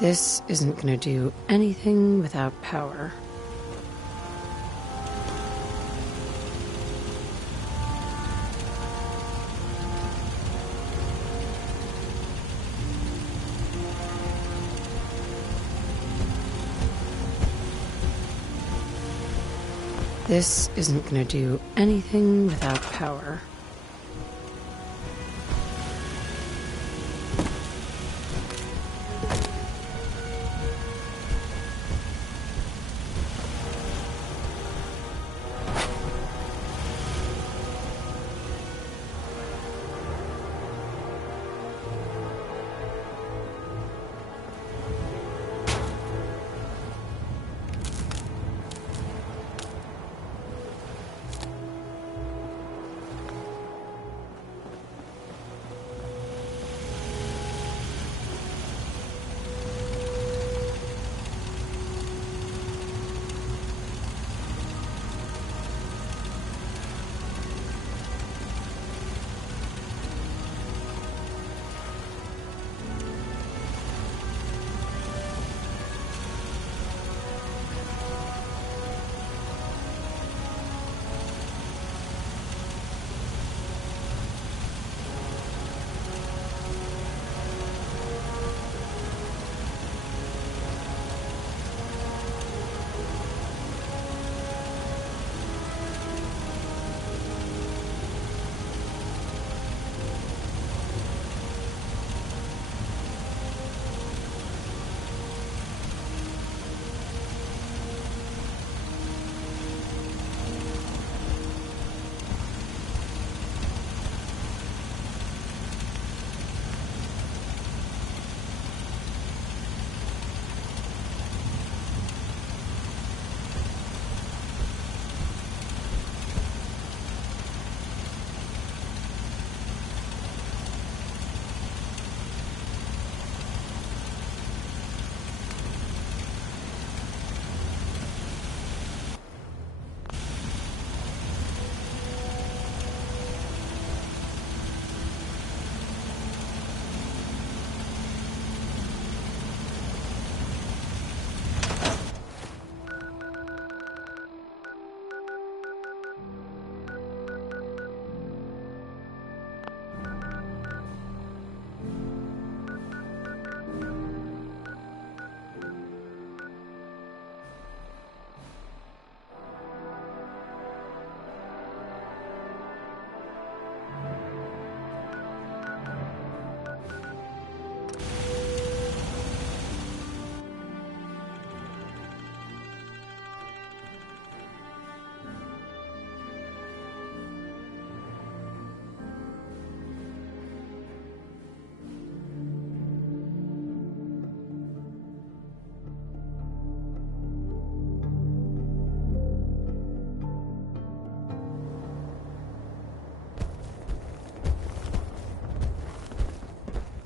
This isn't gonna do anything without power. This isn't gonna do anything without power.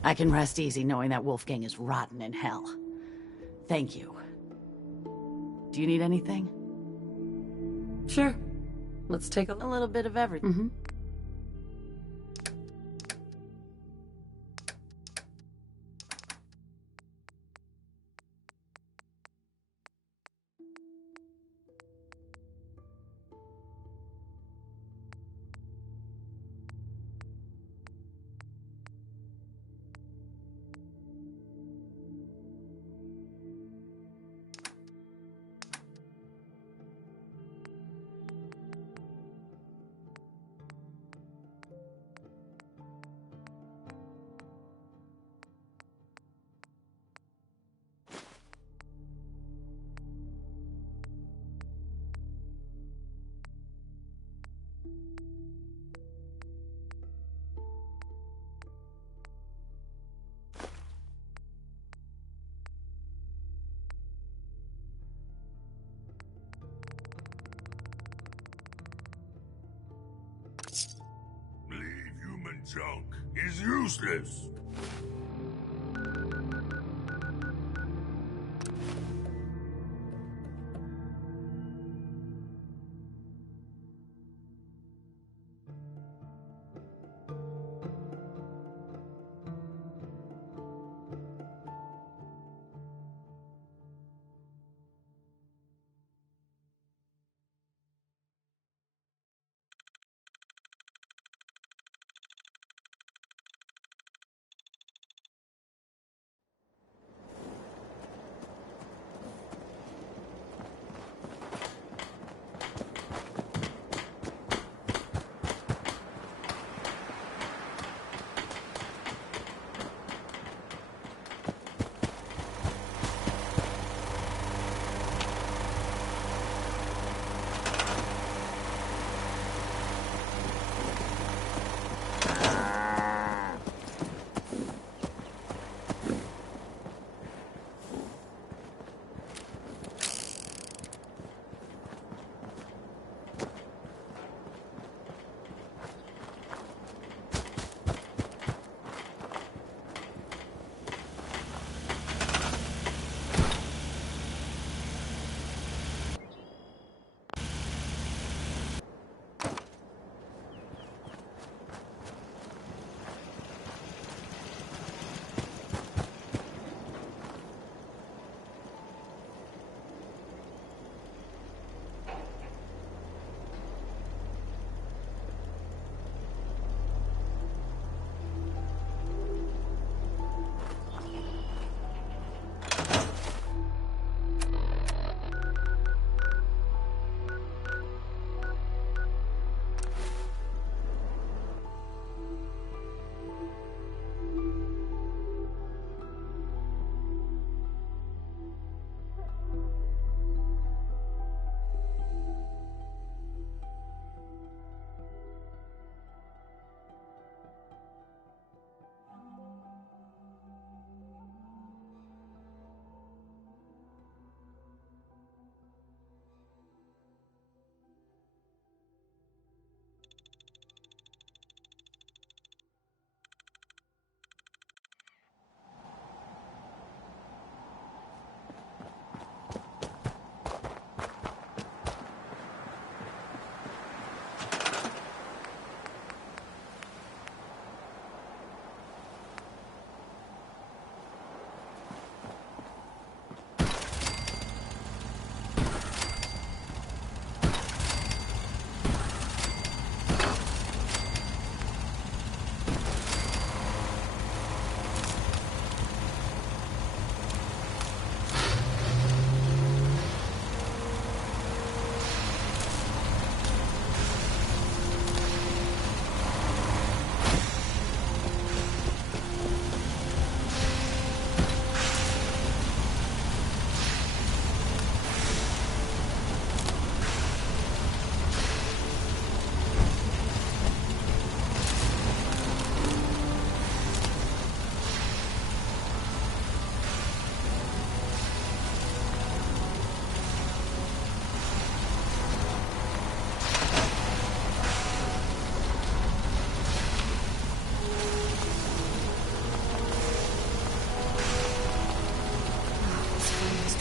I can rest easy knowing that Wolfgang is rotten in hell. Thank you. Do you need anything? Sure. Let's take a A little bit of everything. Mm-hmm. Leave human junk is useless.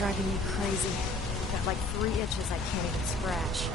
driving me crazy. Got like 3 itches I can't even scratch.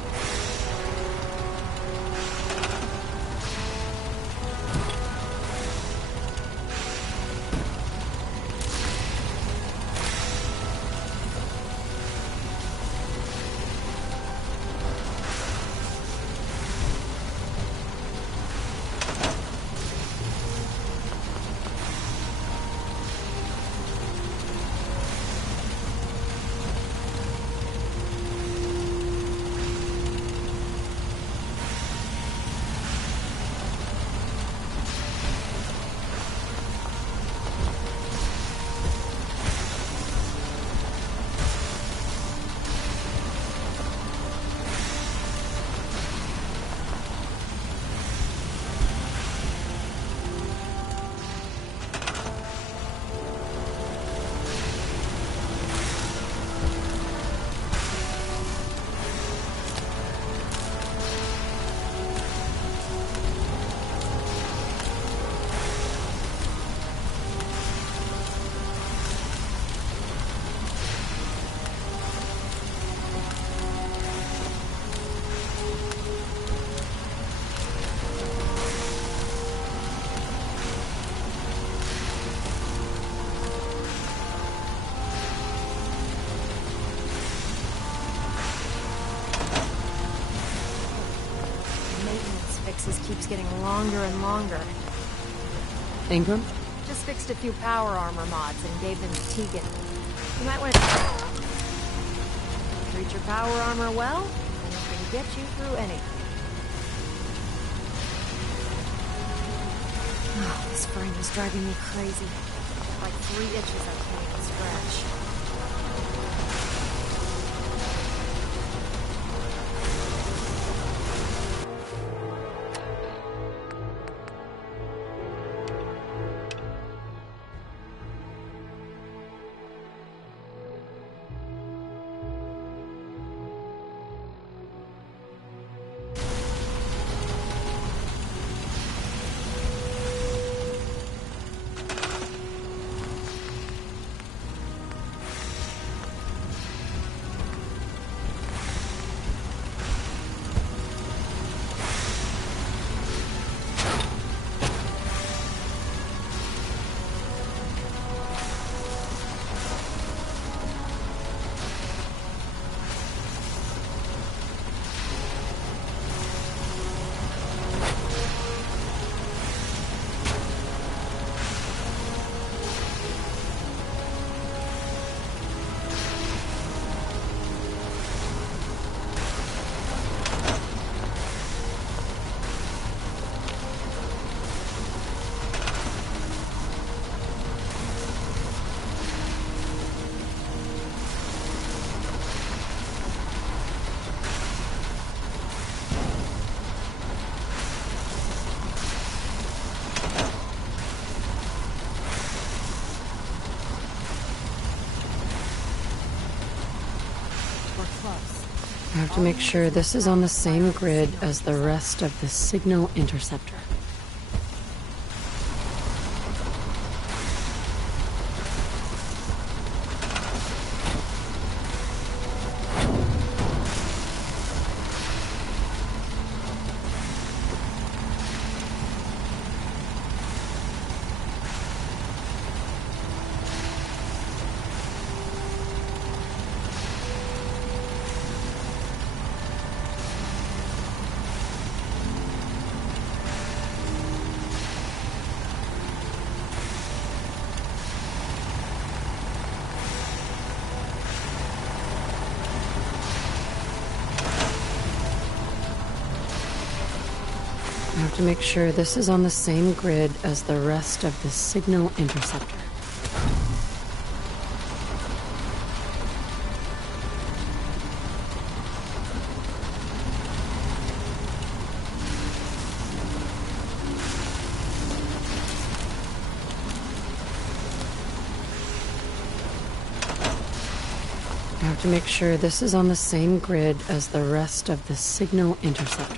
Fixes keeps getting longer and longer. Ingram? Just fixed a few power armor mods and gave them to Tegan. You might want to treat your power armor well, and it can get you through anything. Oh, this frame is driving me crazy. Got like 3 itches I can't even scratch. I have to make sure this is on the same grid as the rest of the signal interceptor. I have to make sure this is on the same grid as the rest of the signal interceptor. I have to make sure this is on the same grid as the rest of the signal interceptor.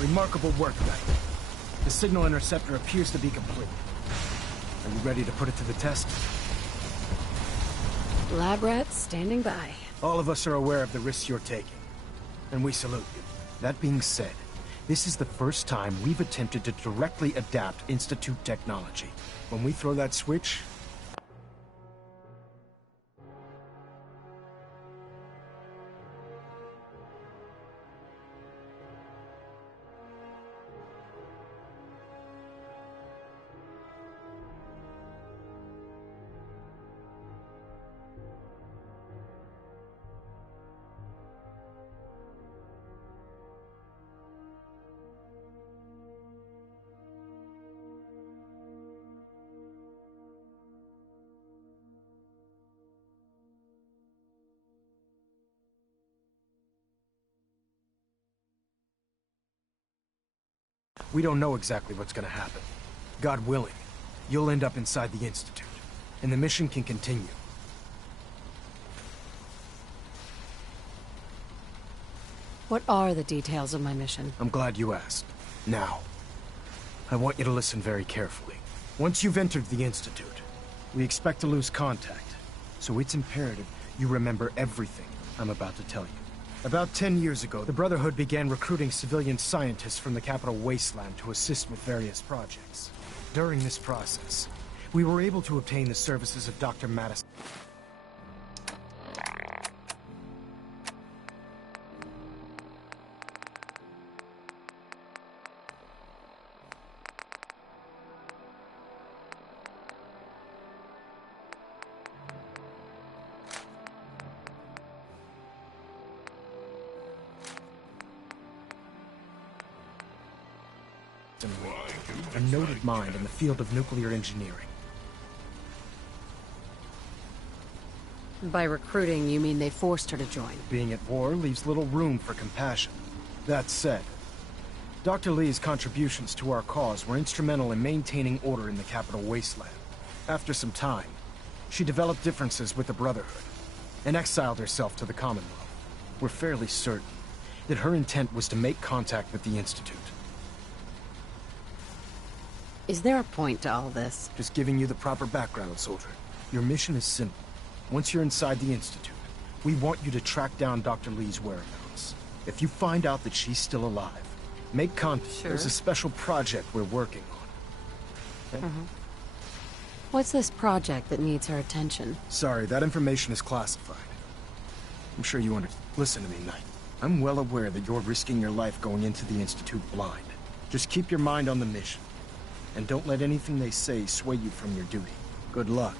Remarkable work, Knight. The signal interceptor appears to be complete. Are you ready to put it to the test? Lab rats standing by. All of us are aware of the risks you're taking, and we salute you. That being said, this is the first time we've attempted to directly adapt Institute technology. When we throw that switch, we don't know exactly what's gonna happen. God willing, you'll end up inside the Institute, and the mission can continue. What are the details of my mission? I'm glad you asked. Now, I want you to listen very carefully. Once you've entered the Institute, we expect to lose contact, so it's imperative you remember everything I'm about to tell you. About 10 years ago, the Brotherhood began recruiting civilian scientists from the capital wasteland to assist with various projects. During this process, we were able to obtain the services of Dr. Madison. A noted mind in the field of nuclear engineering. By recruiting, you mean they forced her to join? Being at war leaves little room for compassion. That said, Dr. Lee's contributions to our cause were instrumental in maintaining order in the capital wasteland. After some time, she developed differences with the Brotherhood and exiled herself to the Commonwealth. We're fairly certain that her intent was to make contact with the Institute. Is there a point to all this? Just giving you the proper background, soldier. Your mission is simple. Once you're inside the Institute, we want you to track down Dr. Lee's whereabouts. If you find out that she's still alive, make contact. Sure. There's a special project we're working on. Okay? What's this project that needs her attention? Sorry, that information is classified. I'm sure you understand. Listen to me, Knight. I'm well aware that you're risking your life going into the Institute blind. Just keep your mind on the mission. And don't let anything they say sway you from your duty. Good luck.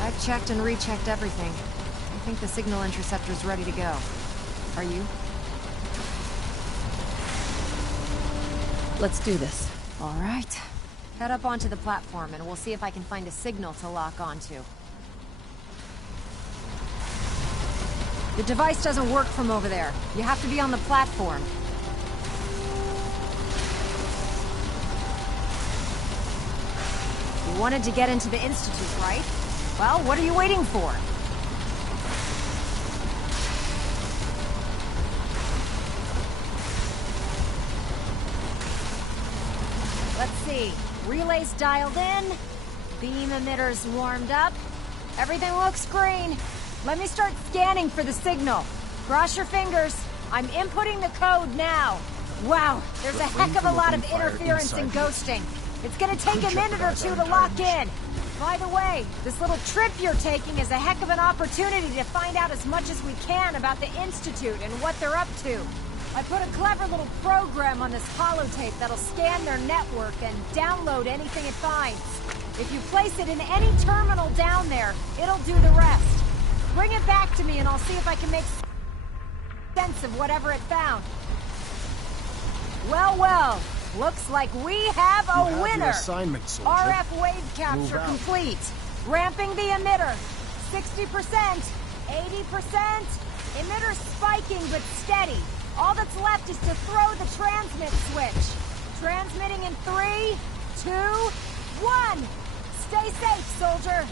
I've checked and rechecked everything. I think the signal interceptor's ready to go. Are you? Let's do this. All right. Head up onto the platform and we'll see if I can find a signal to lock onto. The device doesn't work from over there. You have to be on the platform. You wanted to get into the Institute, right? Well, what are you waiting for? Let's see. Relays dialed in. Beam emitters warmed up. Everything looks green. Let me start scanning for the signal. Cross your fingers. I'm inputting the code now. Wow, there's a heck of a lot of interference and ghosting. It's gonna take a minute or two to lock in. By the way, this little trip you're taking is a heck of an opportunity to find out as much as we can about the Institute and what they're up to. I put a clever little program on this holotape that'll scan their network and download anything it finds. If you place it in any terminal down there, it'll do the rest. Bring it back to me and I'll see if I can make sense of whatever it found. Well, well. Looks like we have a winner. Your assignment, soldier. RF wave capture complete. Ramping the emitter. 60%, 80%. Emitter spiking but steady. All that's left is to throw the transmit switch. Transmitting in 3, 2, 1. Stay safe, soldier.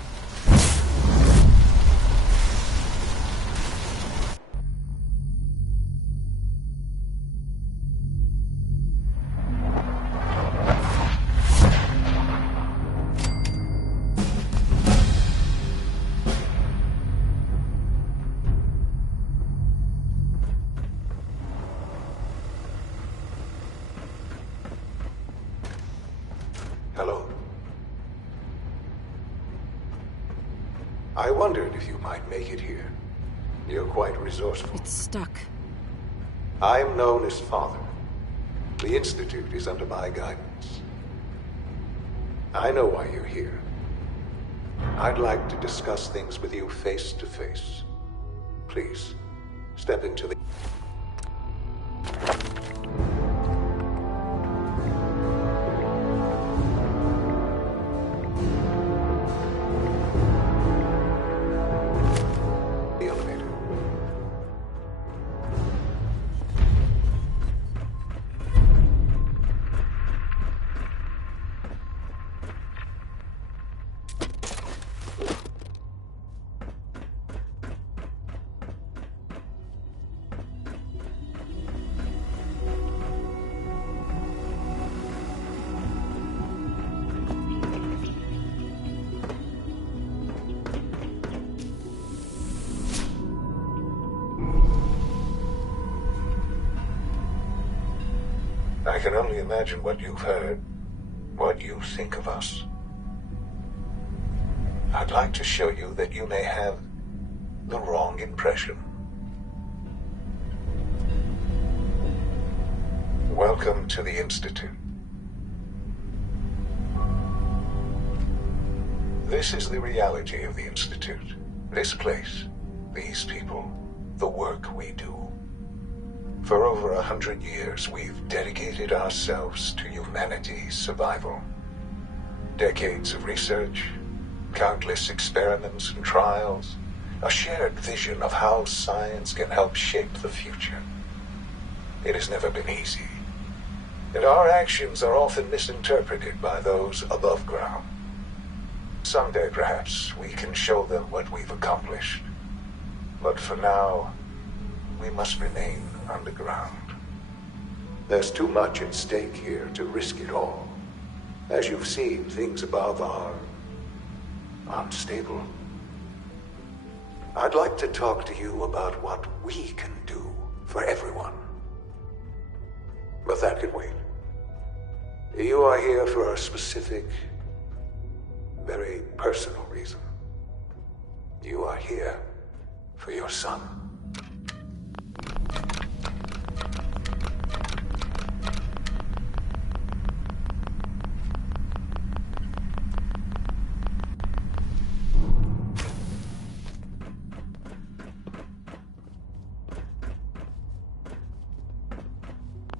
I wondered if you might make it here. You're quite resourceful. It's stuck. I'm known as Father. The Institute is under my guidance. I know why you're here. I'd like to discuss things with you face to face. Please, step into the... elevator. I can only imagine what you've heard, what you think of us. I'd like to show you that you may have the wrong impression. Welcome to the Institute. This is the reality of the Institute. This place, these people, the work we do. For over 100 years, we've dedicated ourselves to humanity's survival. Decades of research, countless experiments and trials, a shared vision of how science can help shape the future. It has never been easy, and our actions are often misinterpreted by those above ground. Someday, perhaps, we can show them what we've accomplished. But for now, we must remain underground. There's too much at stake here to risk it all. As you've seen, things above are unstable. I'd like to talk to you about what we can do for everyone. But that can wait. You are here for a specific, very personal reason. You are here for your son.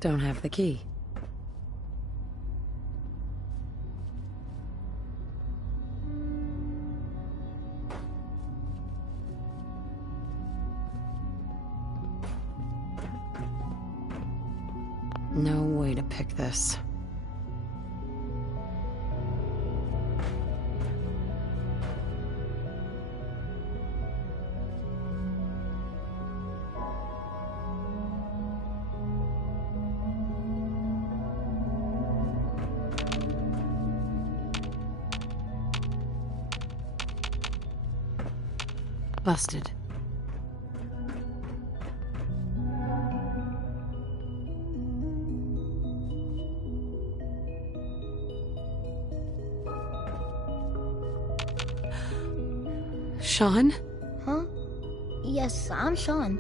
Don't have the key. No way to pick this. Busted. Sean? Huh? Yes, I'm Sean.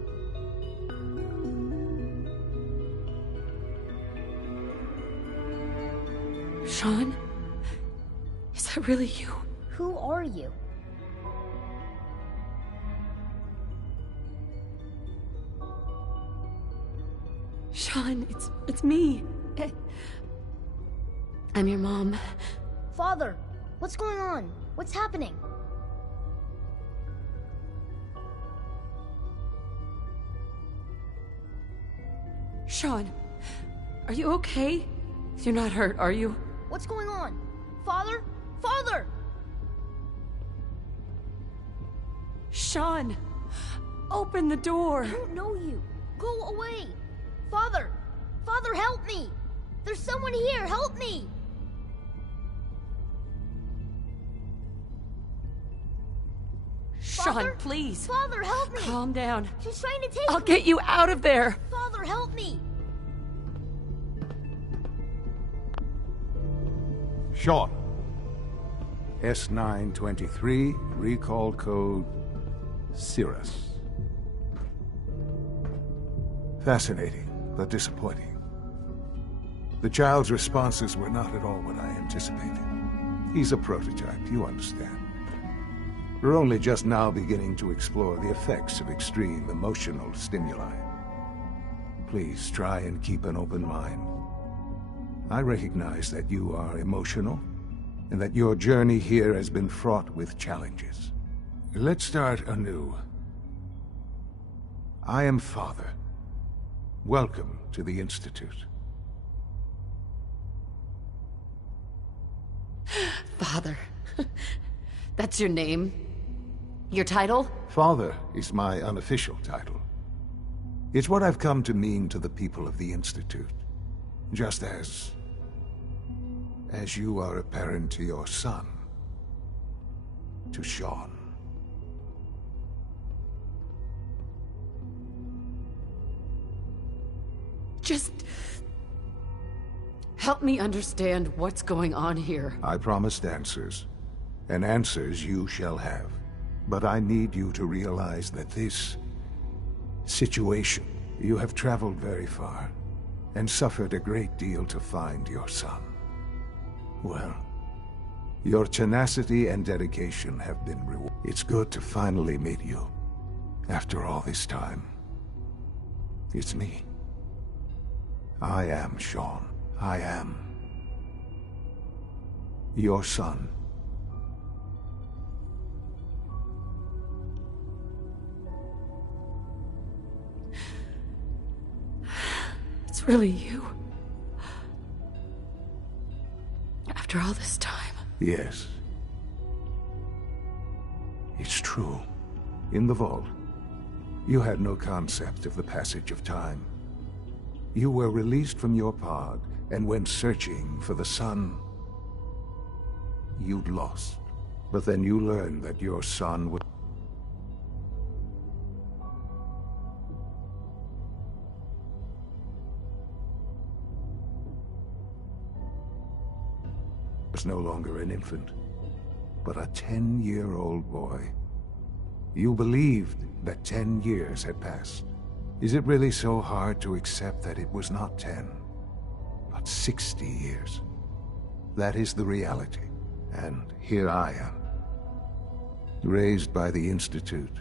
Sean? Is that really you? Who are you? Sean, it's me. I'm your mom. Father, what's going on? What's happening? Sean, are you okay? You're not hurt, are you? What's going on? Father? Father! Sean, open the door. I don't know you. Go away. Father! Father, help me! There's someone here, help me! Sean, Father? please. Father, help me! Calm down. She's trying to take I'll me! get you out of there. Father, help me! Sean. S923, recall code Cirrus. Fascinating, but disappointing. The child's responses were not at all what I anticipated. He's a prototype, you understand. We're only just now beginning to explore the effects of extreme emotional stimuli. Please try and keep an open mind. I recognize that you are emotional, and that your journey here has been fraught with challenges. Let's start anew. I am Father. Welcome to the Institute. Father. That's your name? Your title? Father is my unofficial title. It's what I've come to mean to the people of the Institute. Just as you are a parent to your son. To Sean. Just help me understand what's going on here. I promised answers, and answers you shall have. But I need you to realize that this situation, you have traveled very far, and suffered a great deal to find your son. Well, your tenacity and dedication have been rewarded. It's good to finally meet you. After all this time, it's me. I am Sean. I am your son. It's really you. After all this time. Yes. It's true. In the vault, you had no concept of the passage of time. You were released from your pod and went searching for the son you'd lost. But then you learned that your son was no longer an infant, but a 10-year-old boy. You believed that 10 years had passed. Is it really so hard to accept that it was not 10, but 60 years? That is the reality, and here I am, raised by the Institute,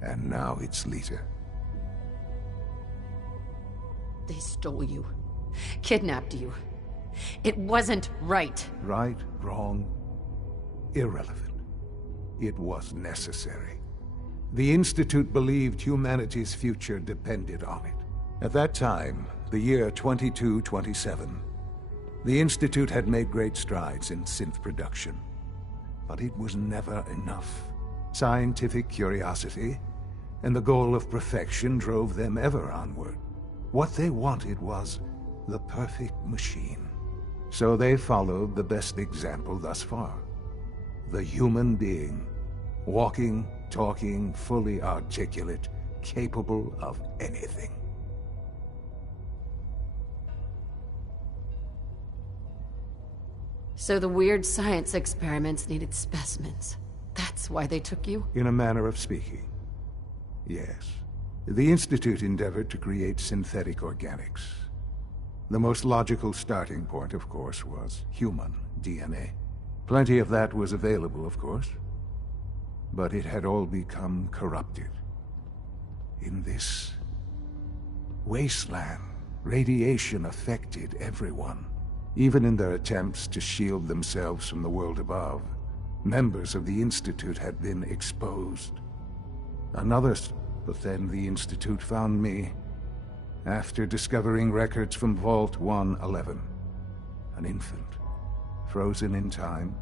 and now its leader. They stole you, kidnapped you. It wasn't right. Right, wrong, irrelevant. It was necessary. The Institute believed humanity's future depended on it. At that time, the year 2227, the Institute had made great strides in synth production. But it was never enough. Scientific curiosity and the goal of perfection drove them ever onward. What they wanted was the perfect machine. So they followed the best example thus far. The human being. Walking, talking, fully articulate, capable of anything. So the weird science experiments needed specimens. That's why they took you? In a manner of speaking, yes. The Institute endeavored to create synthetic organics. The most logical starting point, of course, was human DNA. Plenty of that was available, of course. But it had all become corrupted. In this wasteland, radiation affected everyone. Even in their attempts to shield themselves from the world above, members of the Institute had been exposed. But then the Institute found me after discovering records from Vault 111. An infant, frozen in time,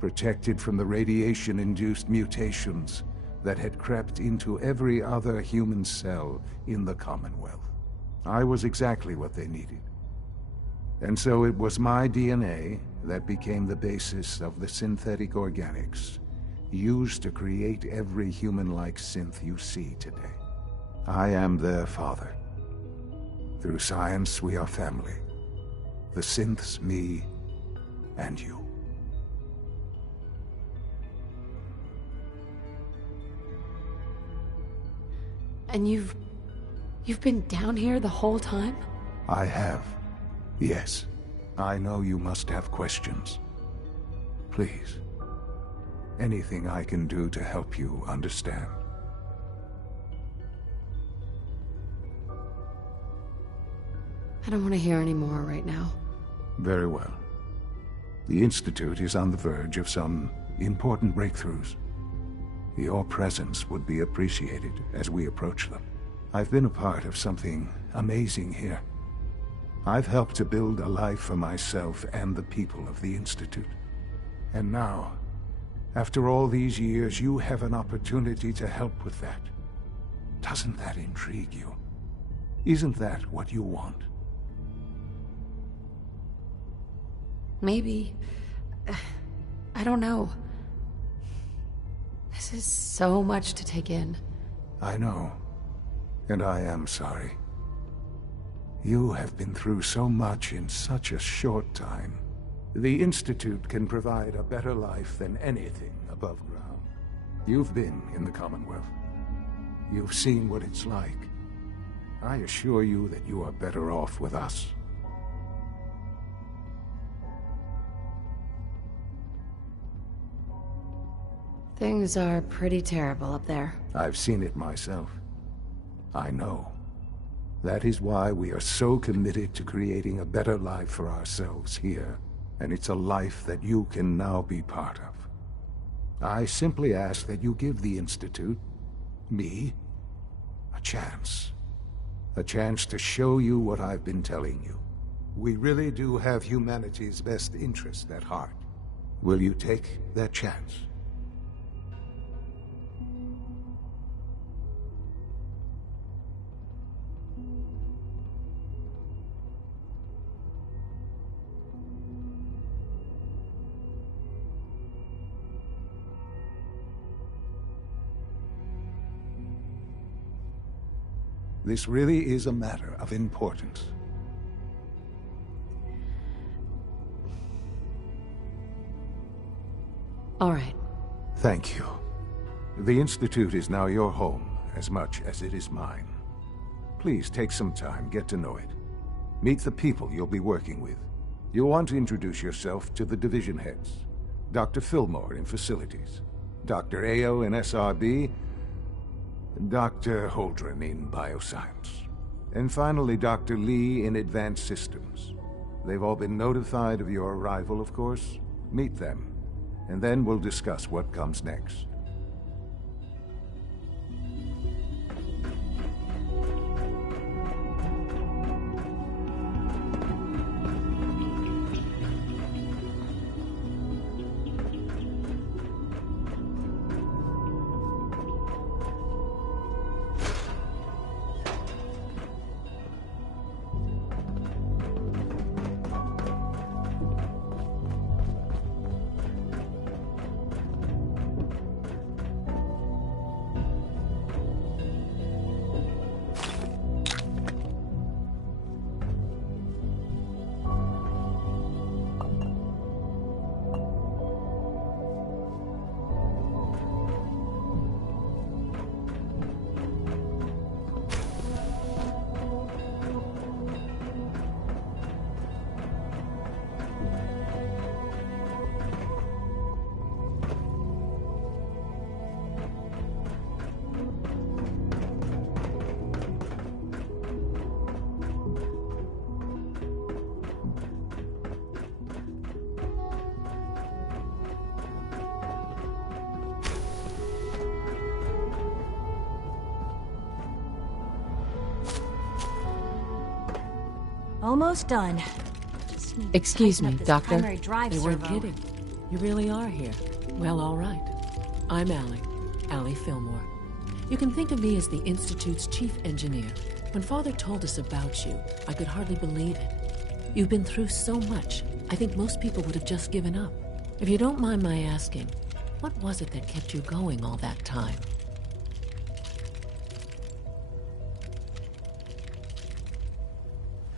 protected from the radiation-induced mutations that had crept into every other human cell in the Commonwealth. I was exactly what they needed. And so it was my DNA that became the basis of the synthetic organics used to create every human-like synth you see today. I am their father. Through science, we are family. The synths, me, and you. And you've been down here the whole time? I have. Yes. I know you must have questions. Please. Anything I can do to help you understand. I don't want to hear any more right now. Very well. The Institute is on the verge of some important breakthroughs. Your presence would be appreciated as we approach them. I've been a part of something amazing here. I've helped to build a life for myself and the people of the Institute. And now, after all these years, you have an opportunity to help with that. Doesn't that intrigue you? Isn't that what you want? Maybe. I don't know. This is so much to take in. I know. And I am sorry. You have been through so much in such a short time. The Institute can provide a better life than anything above ground. You've been in the Commonwealth. You've seen what it's like. I assure you that you are better off with us. Things are pretty terrible up there. I've seen it myself. I know. That is why we are so committed to creating a better life for ourselves here. And it's a life that you can now be part of. I simply ask that you give the Institute, me, a chance. A chance to show you what I've been telling you. We really do have humanity's best interest at heart. Will you take that chance? This really is a matter of importance. All right. Thank you. The Institute is now your home, as much as it is mine. Please take some time, get to know it. Meet the people you'll be working with. You'll want to introduce yourself to the division heads. Dr. Fillmore in Facilities, Dr. Ao in SRB, Dr. Holdren in Bioscience, and finally Dr. Lee in Advanced Systems. They've all been notified of your arrival, of course. Meet them, and then we'll discuss what comes next. Almost done. Excuse me, Doctor. They weren't kidding. You really are here. Well, all right. I'm Allie Fillmore. You can think of me as the Institute's chief engineer. When Father told us about you, I could hardly believe it. You've been through so much, I think most people would have just given up. If you don't mind my asking, what was it that kept you going all that time?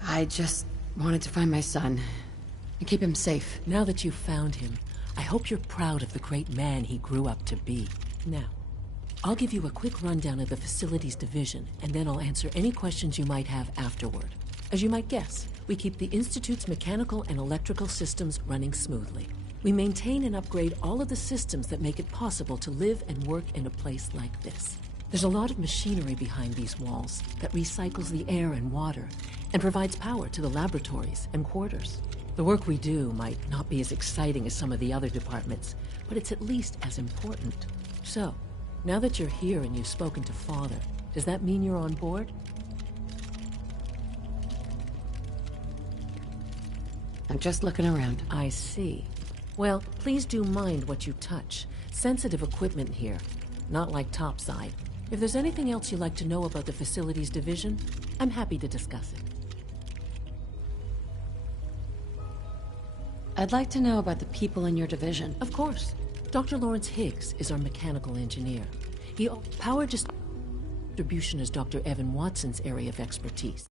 I just wanted to find my son and keep him safe. Now that you've found him, I hope you're proud of the great man he grew up to be. Now, I'll give you a quick rundown of the facilities division, and then I'll answer any questions you might have afterward. As you might guess, we keep the Institute's mechanical and electrical systems running smoothly. We maintain and upgrade all of the systems that make it possible to live and work in a place like this. There's a lot of machinery behind these walls that recycles the air and water and provides power to the laboratories and quarters. The work we do might not be as exciting as some of the other departments, but it's at least as important. So, now that you're here and you've spoken to Father, does that mean you're on board? I'm just looking around. I see. Well, please do mind what you touch. Sensitive equipment here, not like topside. If there's anything else you'd like to know about the facilities division, I'm happy to discuss it. I'd like to know about the people in your division. Of course. Dr. Lawrence Higgs is our mechanical engineer. Power distribution is Dr. Evan Watson's area of expertise.